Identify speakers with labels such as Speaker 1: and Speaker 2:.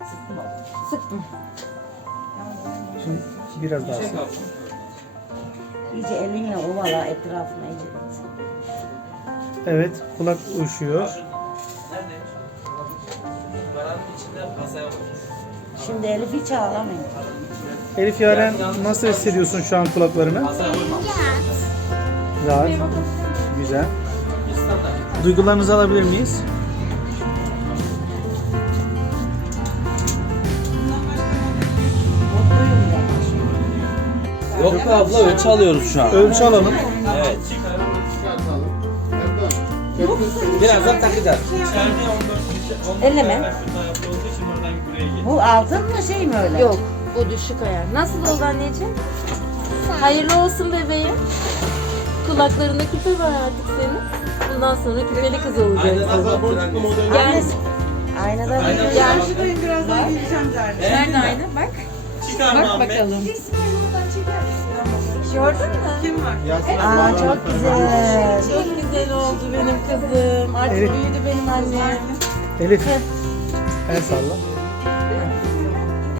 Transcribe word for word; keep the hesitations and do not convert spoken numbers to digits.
Speaker 1: Sık mı?
Speaker 2: Şimdi biraz daha sık.
Speaker 1: İyice elinle ovala etrafına iyice.
Speaker 2: Evet, kulak uyuşuyor.
Speaker 1: Şimdi Elif hiç ağlamıyor.
Speaker 2: Elif Yaren, nasıl hissediyorsun şu an kulaklarını? Rahat. Güzel. Duygularınızı alabilir miyiz?
Speaker 1: Mutluyum
Speaker 3: Yok abla ölçü alıyoruz şu an.
Speaker 2: Ölçü alalım.
Speaker 3: Evet. Birazdan takacağız.
Speaker 1: da. Elleme. Bu altın mı şey mi öyle?
Speaker 4: Yok, bu düşük ayar. Nasıl oldu anneciğim? Hayırlı olsun bebeğim. Kulaklarında küpe var artık senin. Bundan sonra küpeli kız olacaksın. Gel.
Speaker 1: Aynada bir
Speaker 4: Gel.
Speaker 5: Birazdan geleceğim derdi.
Speaker 4: Nerede ayna? Bak. Bak bakalım. Gördün mü?
Speaker 5: Kim var?
Speaker 1: Aa çok güzel.
Speaker 4: Çok güzel oldu benim kızım. Artık
Speaker 2: Evet.
Speaker 4: büyüdü benim annem.
Speaker 2: Elif, el salla.